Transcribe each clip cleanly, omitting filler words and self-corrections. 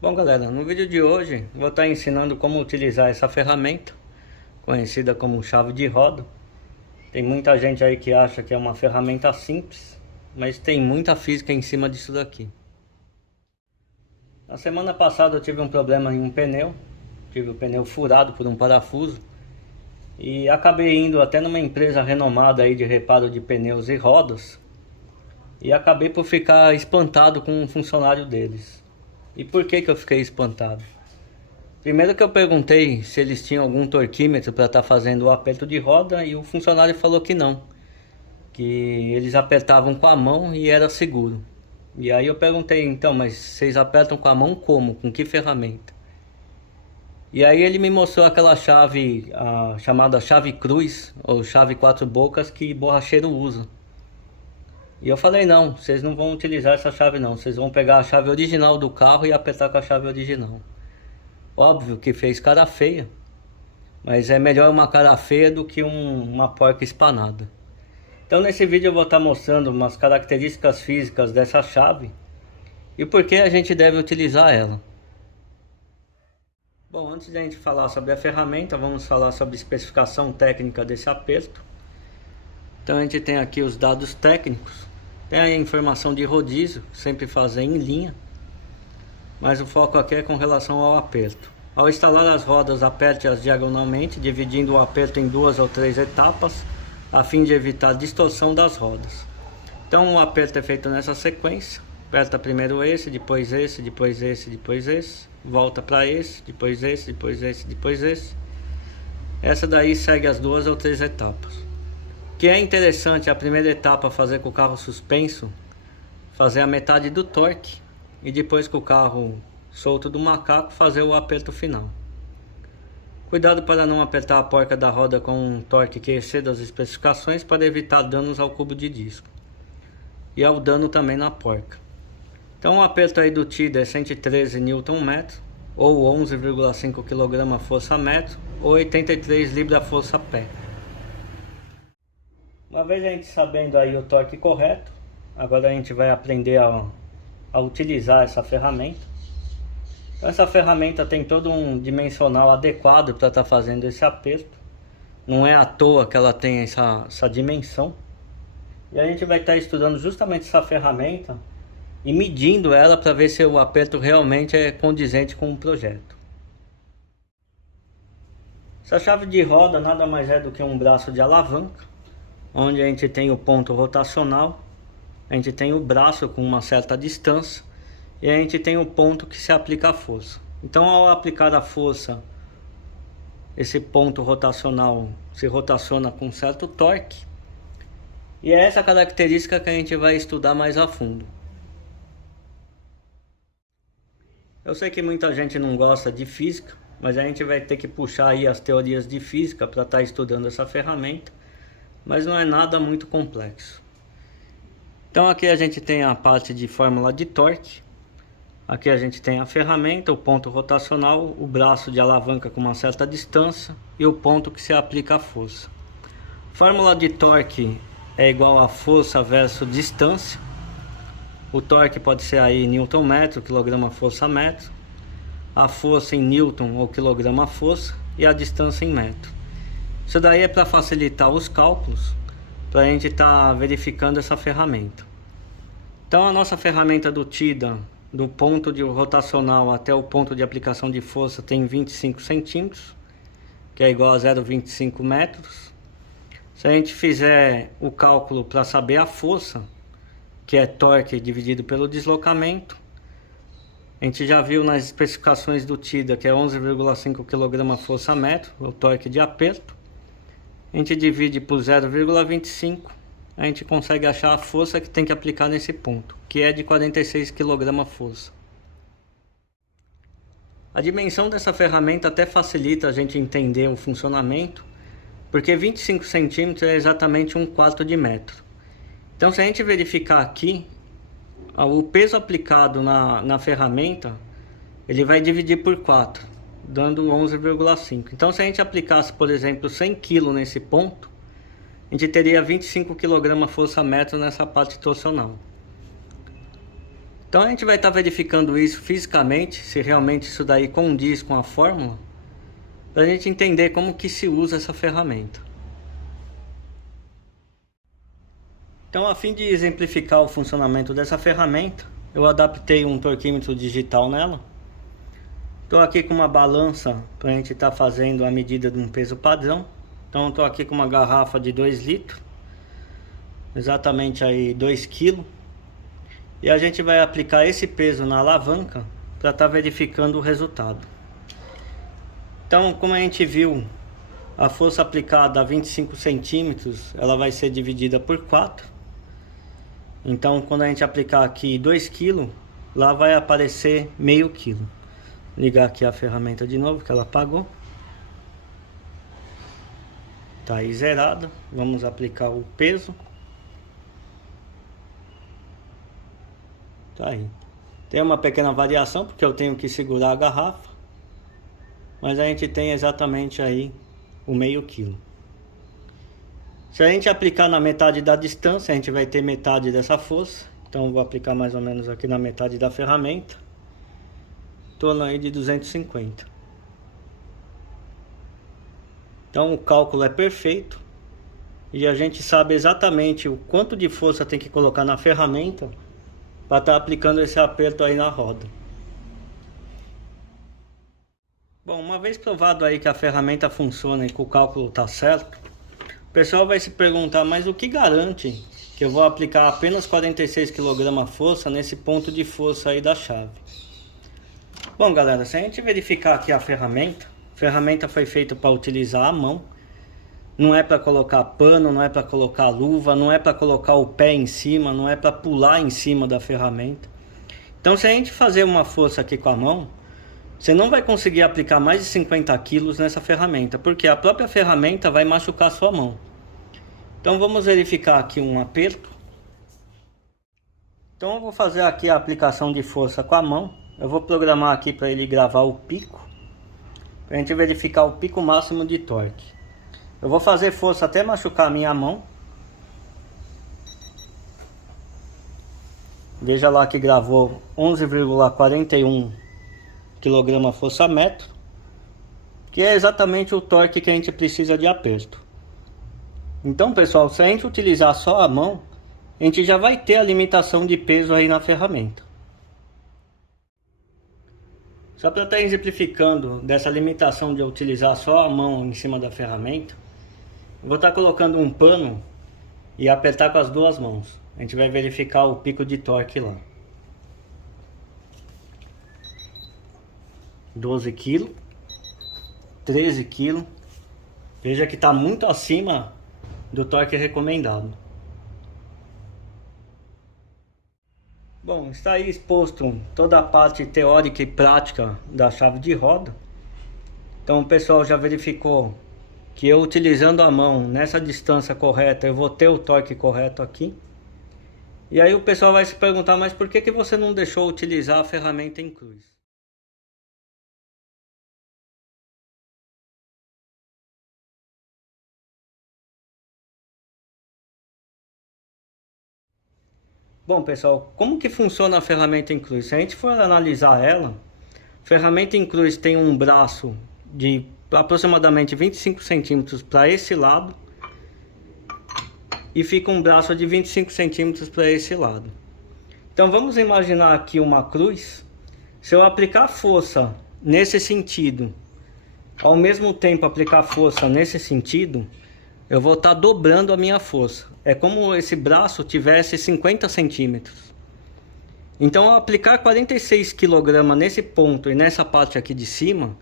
Bom galera, no vídeo de hoje vou estar ensinando como utilizar essa ferramenta conhecida como chave de roda. Tem muita gente aí que acha que é uma ferramenta simples, mas tem muita física em cima disso daqui. Na semana passada eu tive um problema em um pneu, tive o pneu furado por um parafuso e acabei indo até numa empresa renomada aí de reparo de pneus e rodas e acabei por ficar espantado com um funcionário deles. E por que eu fiquei espantado? Primeiro que eu perguntei se eles tinham algum torquímetro para estar fazendo o aperto de roda e o funcionário falou que não, que eles apertavam com a mão e era seguro. E aí eu perguntei, então, mas vocês apertam com a mão como? Com que ferramenta? E aí ele me mostrou aquela chave, a chamada chave cruz, ou chave quatro bocas, que borracheiro usa. E eu falei, não, vocês não vão utilizar essa chave não, vocês vão pegar a chave original do carro e apertar com a chave original. Óbvio que fez cara feia, mas é melhor uma cara feia do que uma porca espanada. Então nesse vídeo eu vou estar mostrando umas características físicas dessa chave e por que a gente deve utilizar ela. Bom, antes de a gente falar sobre a ferramenta, vamos falar sobre a especificação técnica desse aperto. Então a gente tem aqui os dados técnicos, tem a informação de rodízio, sempre fazer em linha, mas o foco aqui é com relação ao aperto. Ao instalar as rodas, aperte-as diagonalmente, dividindo o aperto em 2 ou 3 etapas, a fim de evitar distorção das rodas. Então o aperto é feito nessa sequência, aperta primeiro esse, depois esse, depois esse, depois esse, volta para esse, depois esse, depois esse, depois esse. Essa daí segue as 2 ou 3 etapas. O que é interessante, a primeira etapa fazer com o carro suspenso, fazer a metade do torque e depois com o carro solto do macaco fazer o aperto final. Cuidado para não apertar a porca da roda com um torque que exceda as especificações para evitar danos ao cubo de disco e ao dano também na porca. Então o aperto aí do TIDA é 113 Nm ou 11,5 kg força-metro ou 83 libra-força-pé. Uma vez a gente sabendo aí o torque correto, agora a gente vai aprender a utilizar essa ferramenta. Então essa ferramenta tem todo um dimensional adequado para estar fazendo esse aperto. Não é à toa que ela tem essa dimensão. E a gente vai estar estudando justamente essa ferramenta e medindo ela para ver se o aperto realmente é condizente com o projeto. Essa chave de roda nada mais é do que um braço de alavanca, onde a gente tem o ponto rotacional, a gente tem o braço com uma certa distância e a gente tem o ponto que se aplica a força. Então ao aplicar a força, esse ponto rotacional se rotaciona com certo torque e é essa característica que a gente vai estudar mais a fundo. Eu sei que muita gente não gosta de física, mas a gente vai ter que puxar aí as teorias de física para estar estudando essa ferramenta, mas não é nada muito complexo. Então aqui a gente tem a parte de fórmula de torque. Aqui a gente tem a ferramenta, o ponto rotacional, o braço de alavanca com uma certa distância e o ponto que se aplica a força. Fórmula de torque é igual a força versus distância. O torque pode ser aí Nm, quilograma-força-metro. A força em Newton ou quilograma-força e a distância em metro. Isso daí é para facilitar os cálculos, para a gente estar verificando essa ferramenta. Então a nossa ferramenta do TIDA, do ponto de rotacional até o ponto de aplicação de força, tem 25 centímetros, que é igual a 0,25 metros. Se a gente fizer o cálculo para saber a força, que é torque dividido pelo deslocamento, a gente já viu nas especificações do TIDA que é 11,5 kg força-metro, o torque de aperto. A gente divide por 0,25, a gente consegue achar a força que tem que aplicar nesse ponto, que é de 46 kg força. A dimensão dessa ferramenta até facilita a gente entender o funcionamento, porque 25 centímetros é exatamente 1/4 de metro. Então se a gente verificar aqui, o peso aplicado na ferramenta, ele vai dividir por 4, dando 11,5. Então se a gente aplicasse, por exemplo, 100 kg nesse ponto, a gente teria 25 kg força-metro nessa parte torcional. Então a gente vai estar verificando isso fisicamente, se realmente isso daí condiz com a fórmula, para a gente entender como que se usa essa ferramenta. Então, a fim de exemplificar o funcionamento dessa ferramenta, eu adaptei um torquímetro digital nela. Estou aqui com uma balança para a gente estar fazendo a medida de um peso padrão. Então estou aqui com uma garrafa de 2 litros, exatamente aí 2 kg. E a gente vai aplicar esse peso na alavanca para estar verificando o resultado. Então, como a gente viu, a força aplicada a 25 centímetros, ela vai ser dividida por 4. Então, quando a gente aplicar aqui 2 kg, lá vai aparecer meio quilo. Ligar aqui a ferramenta de novo, que ela apagou. Tá aí zerada. Vamos aplicar o peso. Tá aí. Tem uma pequena variação, porque eu tenho que segurar a garrafa. Mas a gente tem exatamente aí o meio quilo. Se a gente aplicar na metade da distância, a gente vai ter metade dessa força. Então eu vou aplicar mais ou menos aqui na metade da ferramenta. Em torno aí de 250. Então o cálculo é perfeito. E a gente sabe exatamente o quanto de força tem que colocar na ferramenta para estar aplicando esse aperto aí na roda. Bom, uma vez provado aí que a ferramenta funciona e que o cálculo está certo, o pessoal vai se perguntar, mas o que garante que eu vou aplicar apenas 46 kg força nesse ponto de força aí da chave? Bom, galera, se a gente verificar aqui a ferramenta foi feita para utilizar a mão. Não é para colocar pano, não é para colocar luva, não é para colocar o pé em cima, não é para pular em cima da ferramenta. Então, se a gente fazer uma força aqui com a mão, você não vai conseguir aplicar mais de 50 kg nessa ferramenta, porque a própria ferramenta vai machucar a sua mão. Então vamos verificar aqui um aperto. Então eu vou fazer aqui a aplicação de força com a mão. Eu vou programar aqui para ele gravar o pico, para a gente verificar o pico máximo de torque. Eu vou fazer força até machucar a minha mão. Veja lá que gravou 11,41 kg força metro, que é exatamente o torque que a gente precisa de aperto. Então, pessoal, se a gente utilizar só a mão, a gente já vai ter a limitação de peso aí na ferramenta. Só para estar exemplificando dessa limitação de utilizar só a mão em cima da ferramenta, eu vou estar colocando um pano e apertar com as duas mãos. A gente vai verificar o pico de torque lá. 12 kg, 13 kg. Veja que está muito acima do torque recomendado. Bom, está aí exposto toda a parte teórica e prática da chave de roda. Então o pessoal já verificou que eu utilizando a mão nessa distância correta, eu vou ter o torque correto aqui. E aí o pessoal vai se perguntar, mas por que você não deixou utilizar a ferramenta em cruz? Bom, pessoal, como que funciona a ferramenta em cruz? Se a gente for analisar ela, a ferramenta em cruz tem um braço de aproximadamente 25 centímetros para esse lado e fica um braço de 25 centímetros para esse lado. Então vamos imaginar aqui uma cruz. Se eu aplicar força nesse sentido, ao mesmo tempo aplicar força nesse sentido, eu vou estar dobrando a minha força. É como esse braço tivesse 50 centímetros. Então, ao aplicar 46 kg nesse ponto e nessa parte aqui de cima,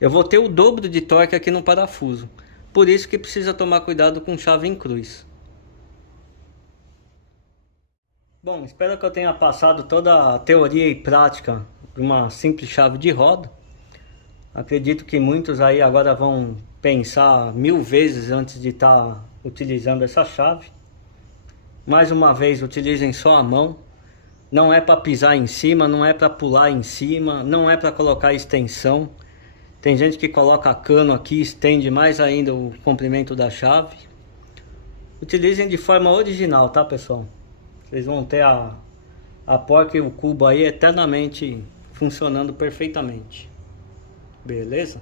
eu vou ter o dobro de torque aqui no parafuso. Por isso que precisa tomar cuidado com chave em cruz. Bom, espero que eu tenha passado toda a teoria e prática de uma simples chave de roda. Acredito que muitos aí agora vão pensar 1000 vezes antes de estar utilizando essa chave. Mais uma vez, utilizem só a mão. Não é para pisar em cima, não é para pular em cima, não é para colocar extensão. Tem gente que coloca cano aqui, estende mais ainda o comprimento da chave. Utilizem de forma original, tá, pessoal? Vocês vão ter a porca e o cubo aí eternamente funcionando perfeitamente. Beleza?